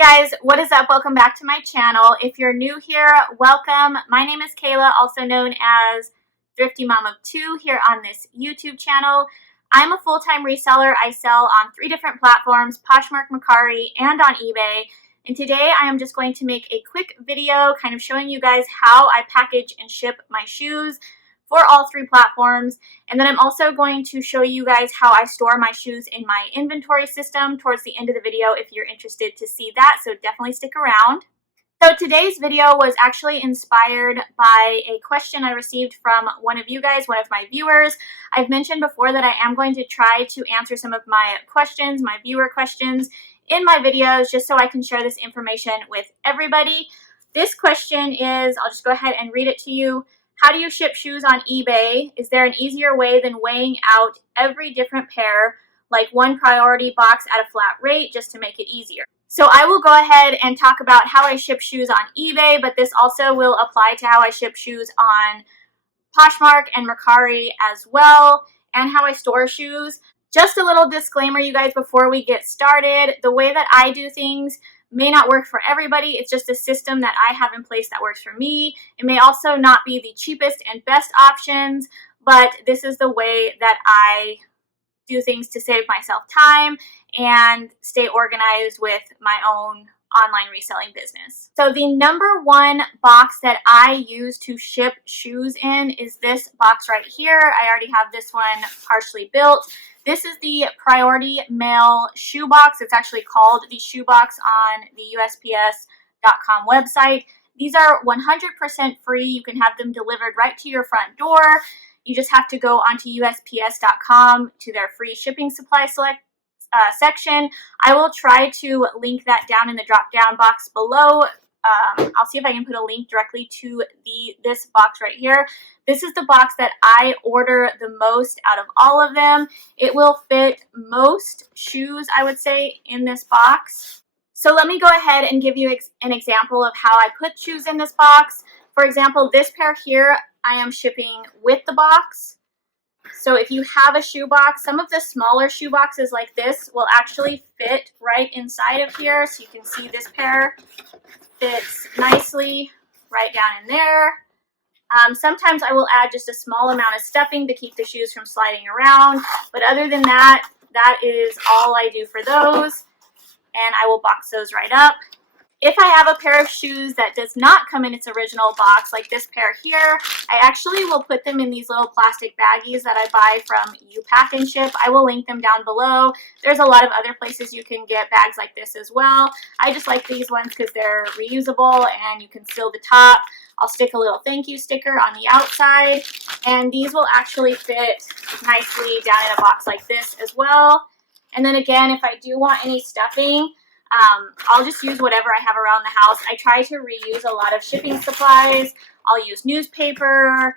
guys, what is up? Welcome back to my channel. If you're new here, welcome. My name is Kayla, also known as Thrifty Mom of Two here on this YouTube channel. I'm a full-time reseller. I sell on 3 different platforms, Poshmark, Mercari, and on eBay. And today I am just going to make a quick video kind of showing you guys how I package and ship my shoes for all 3 platforms. And then I'm also going to show you guys how I store my shoes in my inventory system towards the end of the video if you're interested to see that, so definitely stick around. So today's video was actually inspired by a question I received from one of you guys, one of my viewers. I've mentioned before that I am going to try to answer some of my questions, my viewer questions, in my videos just so I can share this information with everybody. This question is, I'll just go ahead and read it to you. How do you ship shoes on eBay? Is there an easier way than weighing out every different pair, like one priority box at a flat rate, just to make it easier? So I will go ahead and talk about how I ship shoes on eBay, but this also will apply to how I ship shoes on Poshmark and Mercari as well, and how I store shoes. Just a little disclaimer, you guys, before we get started. The way that I do things may not work for everybody. It's just a system that I have in place that works for me. It may also not be the cheapest and best options, but this is the way that I do things to save myself time and stay organized with my own online reselling business. So the number 1 box that I use to ship shoes in is this box right here. I already have this one partially built. This is the Priority Mail shoe box. It's actually called the shoe box on the USPS.com website. These are 100% free. You can have them delivered right to your front door. You just have to go onto USPS.com to their free shipping supply section. I will try to link that down in the drop down box below. I'll see if I can put a link directly to this box right here. This is the box that I order the most out of all of them. It will fit most shoes, I would say, in this box. So let me go ahead and give you an example of how I put shoes in this box. For example, this pair here, I am shipping with the box. So if you have a shoe box, some of the smaller shoe boxes like this will actually fit right inside of here. So you can see this pair fits nicely right down in there. Sometimes I will add just a small amount of stuffing to keep the shoes from sliding around. But other than that, that is all I do for those. And I will box those right up. If I have a pair of shoes that does not come in its original box, like this pair here, I actually will put them in these little plastic baggies that I buy from U-Pack and Ship. I will link them down below. There's a lot of other places you can get bags like this as well. I just like these ones because they're reusable and you can seal the top. I'll stick a little thank you sticker on the outside, and these will actually fit nicely down in a box like this as well. And then again, if I do want any stuffing, I'll just use whatever I have around the house. I try to reuse a lot of shipping supplies. I'll use newspaper,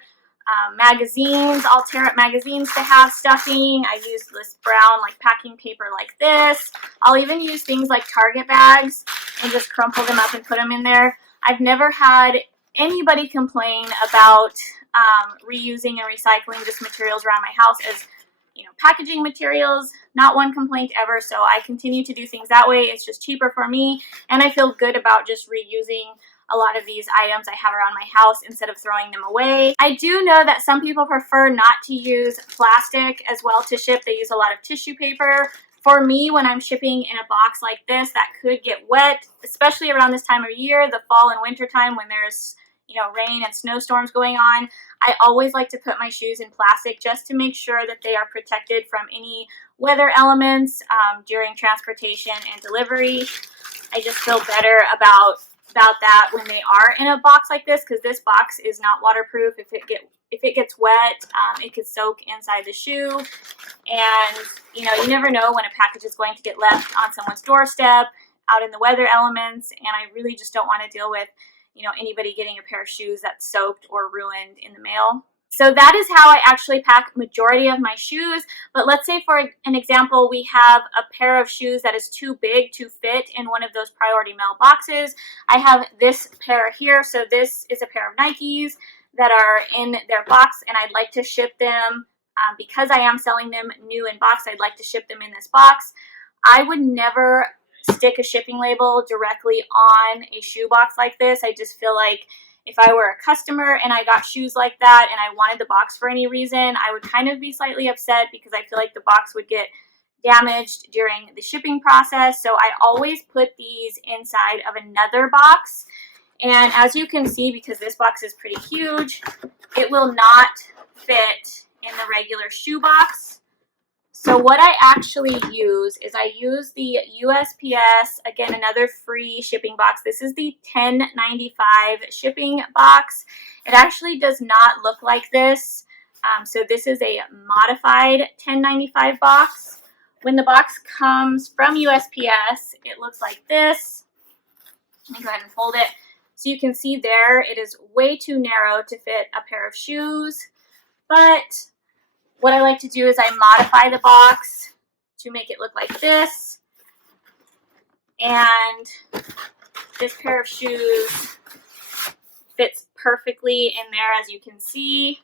magazines. I'll tear up magazines to have stuffing. I use this brown packing paper like this. I'll even use things like Target bags and just crumple them up and put them in there. I've never had anybody complain about reusing and recycling just materials around my house as packaging materials. Not one complaint ever, so I continue to do things that way. It's just cheaper for me, and I feel good about just reusing a lot of these items I have around my house instead of throwing them away. I do know that some people prefer not to use plastic as well to ship. They use a lot of tissue paper. For me, when I'm shipping in a box like this that could get wet, especially around this time of year, the fall and winter time when there's rain and snowstorms going on, I always like to put my shoes in plastic just to make sure that they are protected from any weather elements during transportation and delivery. I just feel better about that when they are in a box like this, because this box is not waterproof. If it gets wet, it could soak inside the shoe, and you never know when a package is going to get left on someone's doorstep out in the weather elements, and I really just don't want to deal with anybody getting a pair of shoes that's soaked or ruined in the mail. So that is how I actually pack majority of my shoes. But let's say for an example, we have a pair of shoes that is too big to fit in one of those Priority Mail boxes. I have this pair here. So this is a pair of Nikes that are in their box, and I'd like to ship them because I am selling them new in box. I'd like to ship them in this box. I would never stick a shipping label directly on a shoe box like this. I just feel like if I were a customer and I got shoes like that and I wanted the box for any reason, I would kind of be slightly upset because I feel like the box would get damaged during the shipping process. So I always put these inside of another box. And as you can see, because this box is pretty huge, it will not fit in the regular shoe box. So what I actually use is I use the USPS, again, another free shipping box. This is the $10.95 shipping box. It actually does not look like this. So this is a modified $10.95 box. When the box comes from USPS, it looks like this. Let me go ahead and fold it. So you can see there, it is way too narrow to fit a pair of shoes. But what I like to do is I modify the box to make it look like this. And this pair of shoes fits perfectly in there, as you can see.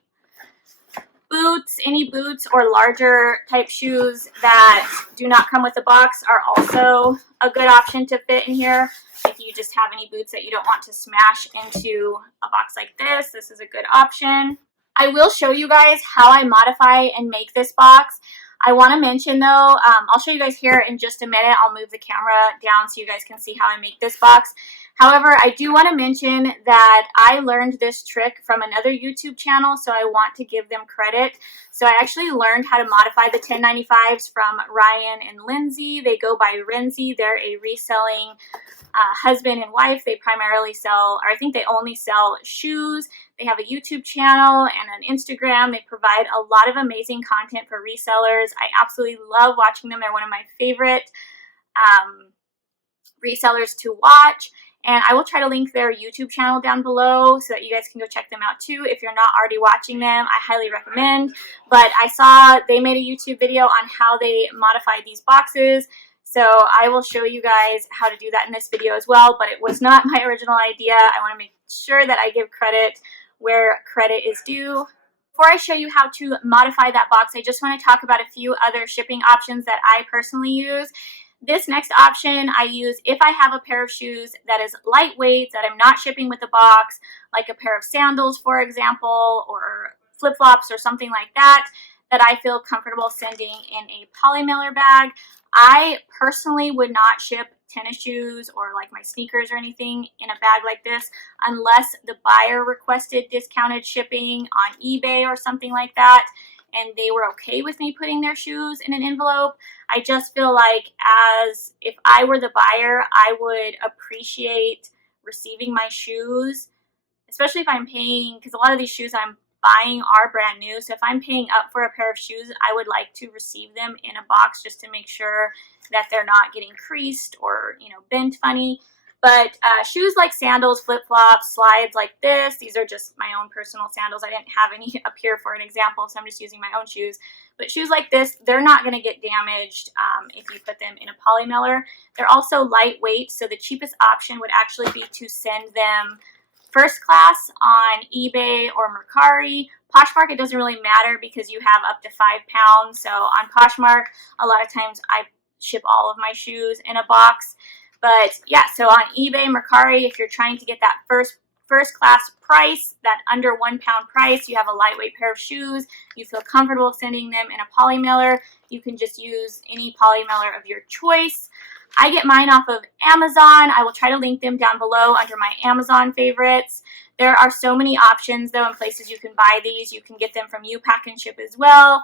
Boots, any boots or larger type shoes that do not come with a box are also a good option to fit in here. If you just have any boots that you don't want to smash into a box like this, this is a good option. I will show you guys how I modify and make this box. I want to mention though, I'll show you guys here in just a minute. I'll move the camera down so you guys can see how I make this box. However, I do want to mention that I learned this trick from another YouTube channel, so I want to give them credit. So I actually learned how to modify the 1095s from Ryan and Lindsay. They go by Renzi. They're a reselling husband and wife. They primarily sell, or I think they only sell shoes. They have a YouTube channel and an Instagram. They provide a lot of amazing content for resellers. I absolutely love watching them. They're one of my favorite resellers to watch. And I will try to link their YouTube channel down below so that you guys can go check them out too. If you're not already watching them, I highly recommend. But I saw they made a YouTube video on how they modified these boxes. So I will show you guys how to do that in this video as well. But it was not my original idea. I want to make sure that I give credit where credit is due. Before I show you how to modify that box, I just want to talk about a few other shipping options that I personally use. This next option I use if I have a pair of shoes that is lightweight, that I'm not shipping with a box, like a pair of sandals, for example, or flip-flops or something like that, that I feel comfortable sending in a poly mailer bag. I personally would not ship tennis shoes or like my sneakers or anything in a bag like this unless the buyer requested discounted shipping on eBay or something like that, and they were okay with me putting their shoes in an envelope. I just feel like as if I were the buyer, I would appreciate receiving my shoes, especially if I'm paying, because a lot of these shoes I'm buying are brand new. So if I'm paying up for a pair of shoes, I would like to receive them in a box just to make sure that they're not getting creased or, you know, bent funny. But shoes like sandals, flip-flops, slides like this, these are just my own personal sandals. I didn't have any up here for an example, so I'm just using my own shoes. But shoes like this, they're not going to get damaged if you put them in a poly mailer. They're also lightweight, so the cheapest option would actually be to send them first class on eBay or Mercari. Poshmark, it doesn't really matter because you have up to 5 pounds. So on Poshmark, a lot of times I ship all of my shoes in a box. But yeah, so on eBay, Mercari, if you're trying to get that first class price, that under 1 pound price, you have a lightweight pair of shoes, you feel comfortable sending them in a poly mailer, you can just use any poly mailer of your choice. I get mine off of Amazon. I will try to link them down below under my Amazon favorites. There are so many options though in places you can buy these. You can get them from U-Pack and Ship as well.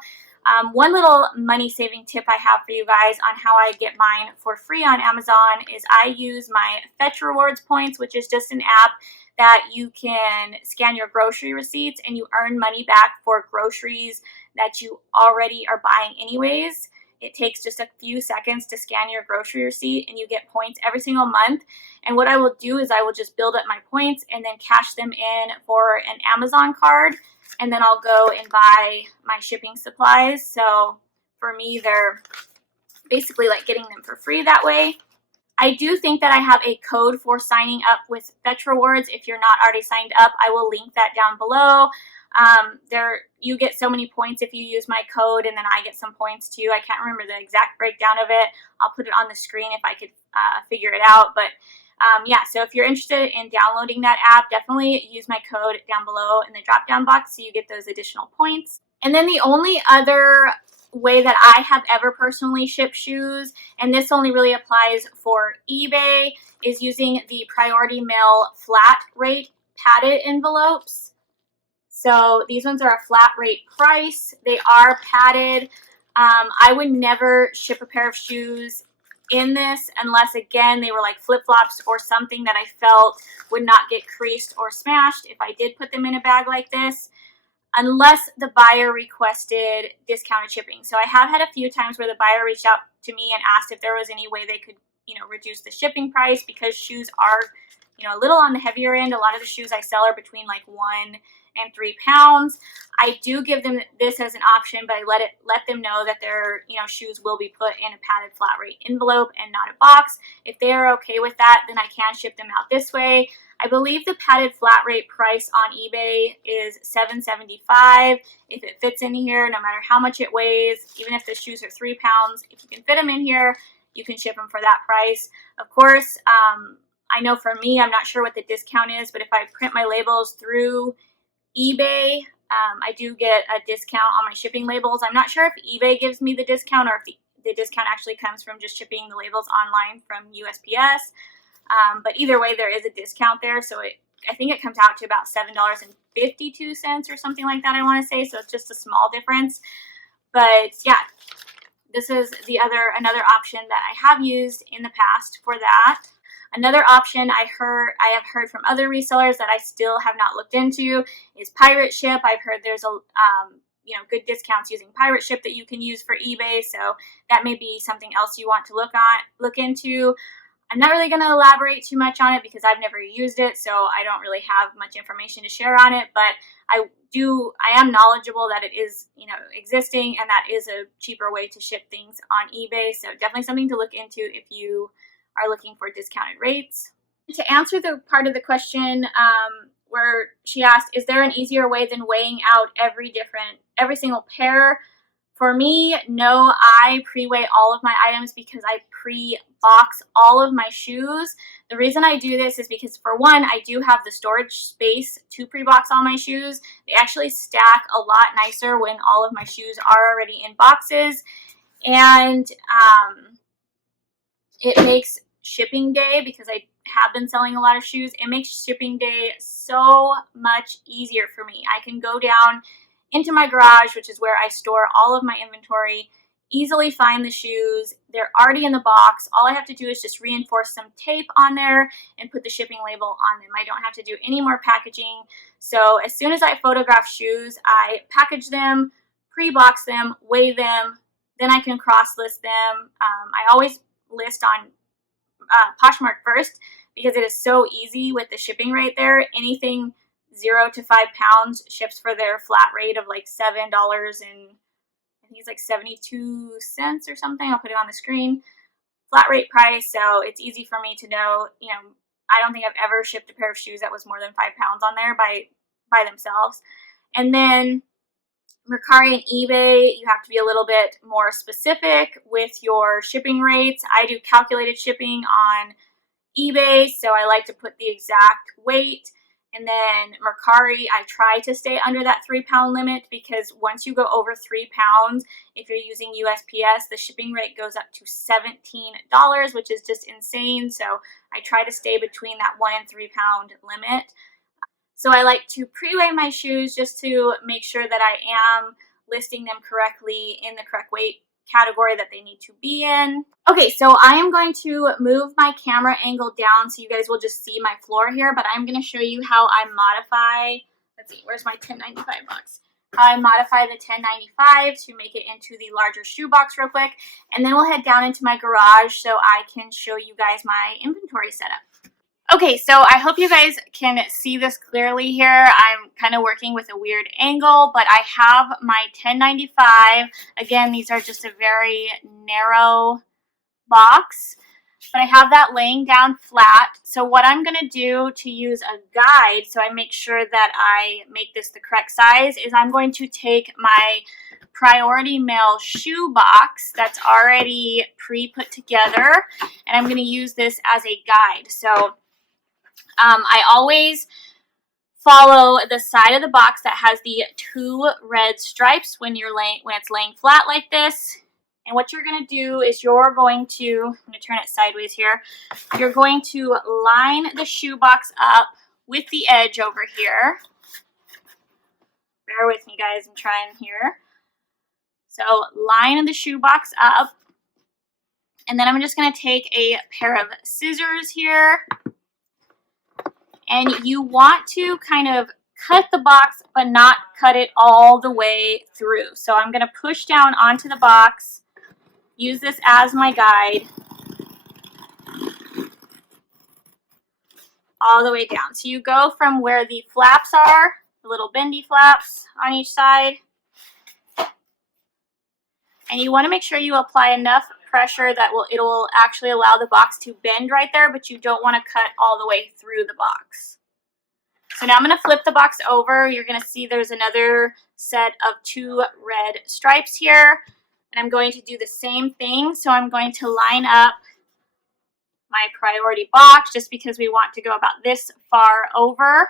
One little money saving tip I have for you guys on how I get mine for free on Amazon is I use my Fetch Rewards points, which is just an app that you can scan your grocery receipts and you earn money back for groceries that you already are buying anyways. It takes just a few seconds to scan your grocery receipt and you get points every single month. And what I will do is I will just build up my points and then cash them in for an Amazon card. And then I'll go and buy my shipping supplies. So for me, they're basically like getting them for free that way. I do think that I have a code for signing up with Fetch Rewards. If you're not already signed up, I will link that down below. You get so many points if you use my code, and then I get some points too. I can't remember the exact breakdown of it. I'll put it on the screen if I could figure it out. But yeah, so if you're interested in downloading that app, definitely use my code down below in the drop down box so you get those additional points. And then the only other way that I have ever personally shipped shoes, and this only really applies for eBay, is using the Priority Mail flat rate padded envelopes. So these ones are a flat rate price. They are padded. I would never ship a pair of shoes in this unless, again, they were like flip-flops or something that I felt would not get creased or smashed if I did put them in a bag like this, unless the buyer requested discounted shipping. So I have had a few times where the buyer reached out to me and asked if there was any way they could, reduce the shipping price, because shoes are, a little on the heavier end. A lot of the shoes I sell are between like 1 and 3 pounds. I do give them this as an option, but I let them know that their shoes will be put in a padded flat rate envelope and not a box. If they are okay with that, then I can ship them out this way. I believe the padded flat rate price on eBay is $7.75. If it fits in here, no matter how much it weighs, even if the shoes are 3 pounds, if you can fit them in here, you can ship them for that price. Of course, I know for me, I'm not sure what the discount is, but if I print my labels through eBay, I do get a discount on my shipping labels. I'm not sure if eBay gives me the discount or if the discount actually comes from just shipping the labels online from USPS. But either way, there is a discount there. So I think it comes out to about $7.52 or something like that, I want to say. So it's just a small difference. But yeah, this is another option that I have used in the past for that. Another option I have heard from other resellers that I still have not looked into is pirate ship. I've heard there's a good discounts using pirate ship that you can use for eBay, so that may be something else you want to look into. I'm not really going to elaborate too much on it because I've never used it, so I don't really have much information to share on it, but I am knowledgeable that it is, existing, and that is a cheaper way to ship things on eBay, so definitely something to look into if you are looking for discounted rates. To answer the part of the question where she asked, is there an easier way than weighing out every single pair? For me, no. I pre-weigh all of my items because I pre-box all of my shoes. The reason I do this is because, for one, I do have the storage space to pre-box all my shoes. They actually stack a lot nicer when all of my shoes are already in boxes. And it makes shipping day, because I have been selling a lot of shoes, it makes shipping day so much easier for me. I can go down into my garage, which is where I store all of my inventory, easily find the shoes. They're already in the box. All I have to do is just reinforce some tape on there and put the shipping label on them. I don't have to do any more packaging. So as soon as I photograph shoes, I package them, pre-box them, weigh them, then I can cross-list them. I always list on Poshmark first because it is so easy with the shipping rate there. Anything 0 to 5 pounds ships for their flat rate of like $7 and I think it's like 72 cents or something. I'll put it on the screen. Flat rate price, so it's easy for me to know. I don't think I've ever shipped a pair of shoes that was more than 5 pounds on there by themselves. And then Mercari and eBay, you have to be a little bit more specific with your shipping rates. I do calculated shipping on eBay, so I like to put the exact weight. And then Mercari, I try to stay under that 3 pound limit, because once you go over 3 pounds, if you're using USPS, the shipping rate goes up to $17, which is just insane. So I try to stay between that 1 and 3 pound limit. So I like to pre-weigh my shoes just to make sure that I am listing them correctly in the correct weight category that they need to be in. Okay, so I am going to move my camera angle down so you guys will just see my floor here, but I'm going to show you how I modify, let's see, where's my 1095 box? How I modify the 1095 to make it into the larger shoe box real quick, and then we'll head down into my garage so I can show you guys my inventory setup. Okay, so I hope you guys can see this clearly here. I'm kind of working with a weird angle, but I have my 1095. Again, these are just a very narrow box. but I have that laying down flat. So what I'm going to do to use a guide, so I make sure that I make this the correct size, is I'm going to take my priority mail shoe box that's already pre-put together, and I'm going to use this as a guide. So I always follow the side of the box that has the 2 red stripes when it's laying flat like this. And what you're going to do is I'm going to turn it sideways here. You're going to line the shoe box up with the edge over here. Bear with me, guys, I'm trying here. So line the shoe box up. And then I'm just going to take a pair of scissors here. And you want to kind of cut the box, but not cut it all the way through. So I'm going to push down onto the box. Use this as my guide all the way down. So you go from where the flaps are, the little bendy flaps on each side, and you want to make sure you apply enough pressure that it will actually allow the box to bend right there, but you don't want to cut all the way through the box. So now I'm going to flip the box over. You're going to see there's another set of 2 red stripes here. And I'm going to do the same thing. So I'm going to line up my priority box just because we want to go about this far over.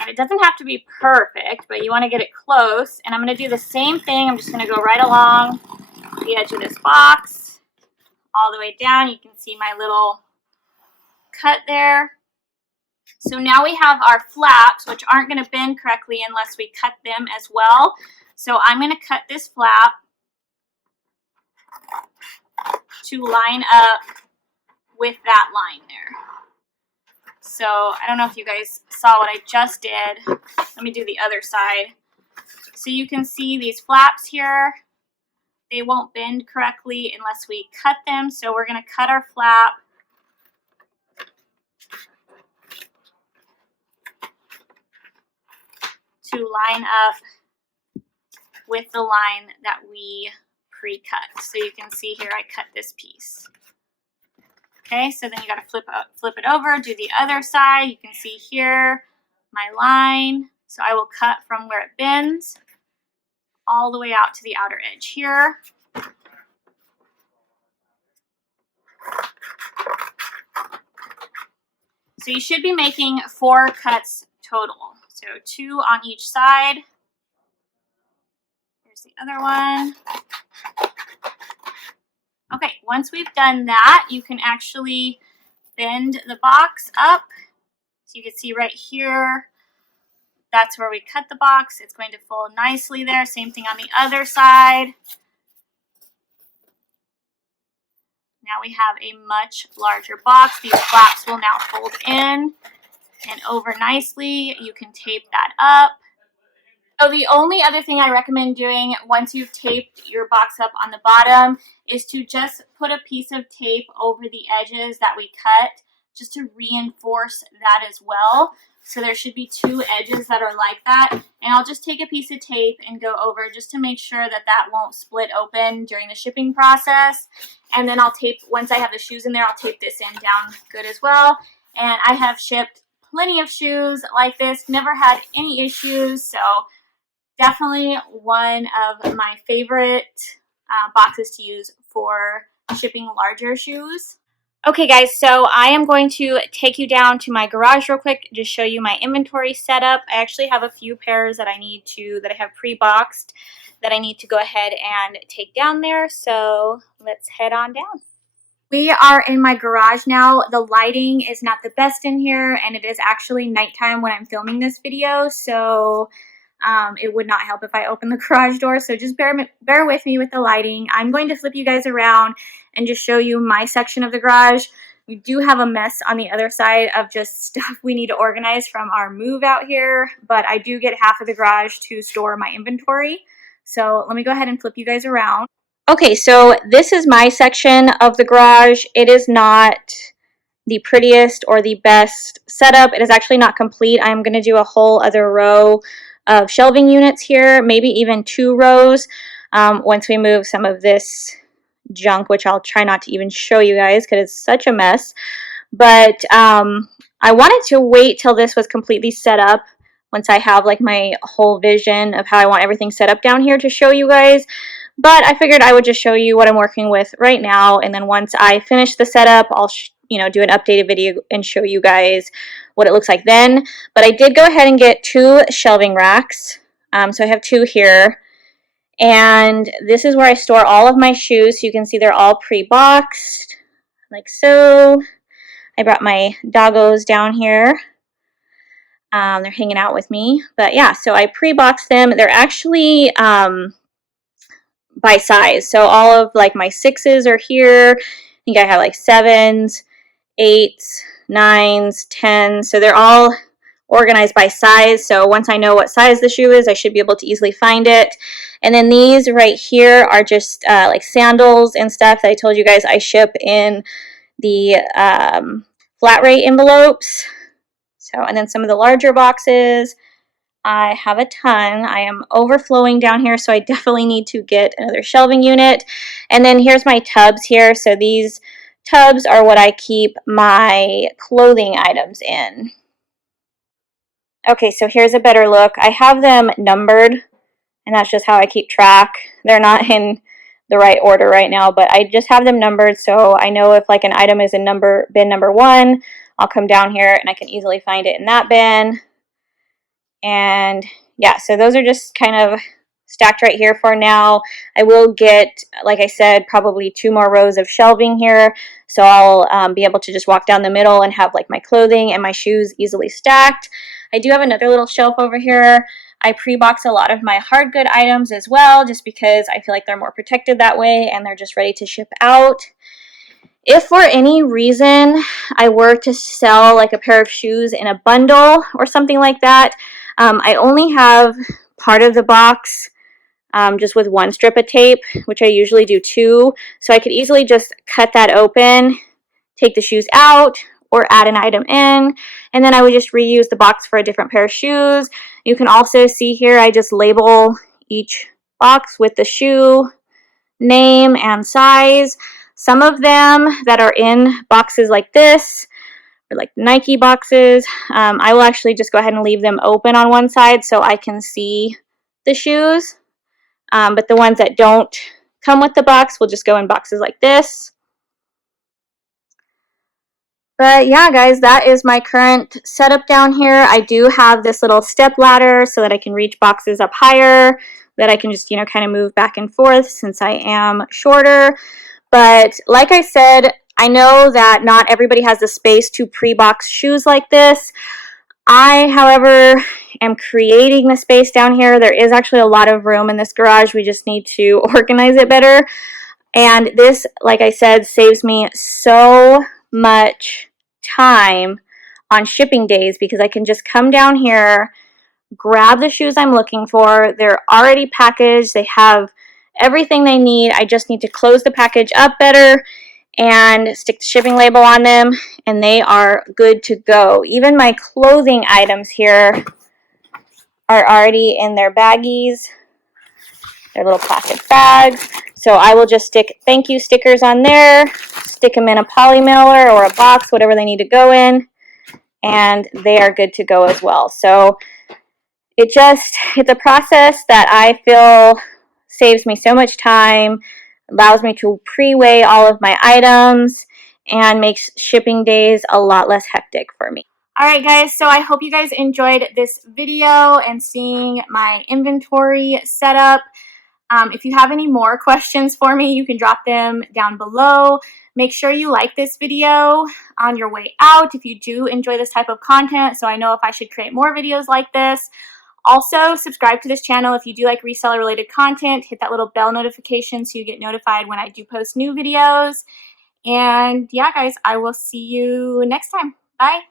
And it doesn't have to be perfect, but you want to get it close. And I'm going to do the same thing. I'm just going to go right along the edge of this box all the way down. You can see my little cut there. So now we have our flaps, which aren't going to bend correctly unless we cut them as well. So I'm going to cut this flap to line up with that line there. So I don't know if you guys saw what I just did. Let me do the other side. So you can see these flaps here. They won't bend correctly unless we cut them. So we're going to cut our flap to line up with the line that we pre-cut. So you can see here I cut this piece. Okay, so then you got to flip it over, do the other side. You can see here my line. So I will cut from where it bends all the way out to the outer edge here. So you should be making 4 cuts total. So 2 on each side. Here's the other one. Okay, once we've done that, you can actually bend the box up. So you can see right here, that's where we cut the box. It's going to fold nicely there. Same thing on the other side. Now we have a much larger box. These flaps will now fold in and over nicely. You can tape that up. So the only other thing I recommend doing once you've taped your box up on the bottom is to just put a piece of tape over the edges that we cut, just to reinforce that as well. So there should be 2 edges that are like that. And I'll just take a piece of tape and go over just to make sure that that won't split open during the shipping process. And then I'll tape, once I have the shoes in there, I'll tape this in down good as well. And I have shipped plenty of shoes like this, never had any issues. So definitely one of my favorite boxes to use for shipping larger shoes. Okay guys, so I am going to take you down to my garage real quick, just show you my inventory setup. I actually have a few pairs that I have pre-boxed that I need to go ahead and take down there. So let's head on down. We are in my garage now. The lighting is not the best in here, and it is actually nighttime when I'm filming this video, so it would not help if I open the garage door, so just bear with me with the lighting. I'm going to flip you guys around and just show you my section of the garage. We do have a mess on the other side of just stuff we need to organize from our move out here, but I do get half of the garage to store my inventory. So let me go ahead and flip you guys around. Okay, so this is my section of the garage. It is not the prettiest or the best setup. It is actually not complete. I'm going to do a whole other row of shelving units here, maybe even 2 rows once we move some of this junk, which I'll try not to even show you guys because it's such a mess. But I wanted to wait till this was completely set up once I have like my whole vision of how I want everything set up down here to show you guys. But I figured I would just show you what I'm working with right now, and then once I finish the setup, I'll do an updated video and show you guys what it looks like then. But I did go ahead and get 2 shelving racks. So I have 2 here. And this is where I store all of my shoes. So you can see they're all pre-boxed, like so. I brought my doggos down here. They're hanging out with me. But yeah, so I pre-boxed them. They're actually by size. So all of like my 6s are here. I think I have like 7s, 8s, 9s, 10s. So they're all organized by size. So once I know what size the shoe is, I should be able to easily find it. And then these right here are just like sandals and stuff that I told you guys I ship in the flat rate envelopes. So, and then some of the larger boxes, I have a ton. I am overflowing down here, so I definitely need to get another shelving unit. And then here's my tubs here. So these tubs are what I keep my clothing items in. Okay, so here's a better look. I have them numbered, and that's just how I keep track. They're not in the right order right now, but I just have them numbered, so I know if like an item is in bin number 1, I'll come down here and I can easily find it in that bin. And yeah, so those are just kind of stacked right here for now. I will get, like I said, probably 2 more rows of shelving here, so I'll be able to just walk down the middle and have like my clothing and my shoes easily stacked. I do have another little shelf over here. I pre-box a lot of my hard good items as well, just because I feel like they're more protected that way and they're just ready to ship out. If for any reason I were to sell like a pair of shoes in a bundle or something like that, I only have part of the box just with 1 strip of tape, which I usually do 2. So I could easily just cut that open, take the shoes out, or add an item in, and then I would just reuse the box for a different pair of shoes. You can also see here I just label each box with the shoe name and size. Some of them that are in boxes like this, or like Nike boxes, I will actually just go ahead and leave them open on one side so I can see the shoes. But the ones that don't come with the box will just go in boxes like this. But yeah, guys, that is my current setup down here. I do have this little step ladder so that I can reach boxes up higher, that I can just, kind of move back and forth since I am shorter. But like I said, I know that not everybody has the space to pre-box shoes like this. I, however, am creating the space down here. There is actually a lot of room in this garage. We just need to organize it better. And this, like I said, saves me so much time on shipping days because I can just come down here, grab the shoes I'm looking for. They're already packaged. They have everything they need. I just need to close the package up better and stick the shipping label on them, and they are good to go. Even my clothing items here are already in their baggies, their little plastic bags. So I will just stick thank you stickers on there, stick them in a poly mailer or a box, whatever they need to go in, and they are good to go as well. So it's a process that I feel saves me so much time, allows me to pre-weigh all of my items, and makes shipping days a lot less hectic for me. Alright guys, so I hope you guys enjoyed this video and seeing my inventory setup. If you have any more questions for me, you can drop them down below. Make sure you like this video on your way out if you do enjoy this type of content, so I know if I should create more videos like this. Also, subscribe to this channel if you do like reseller related content. Hit that little bell notification so you get notified when I do post new videos. And yeah, guys, I will see you next time. Bye.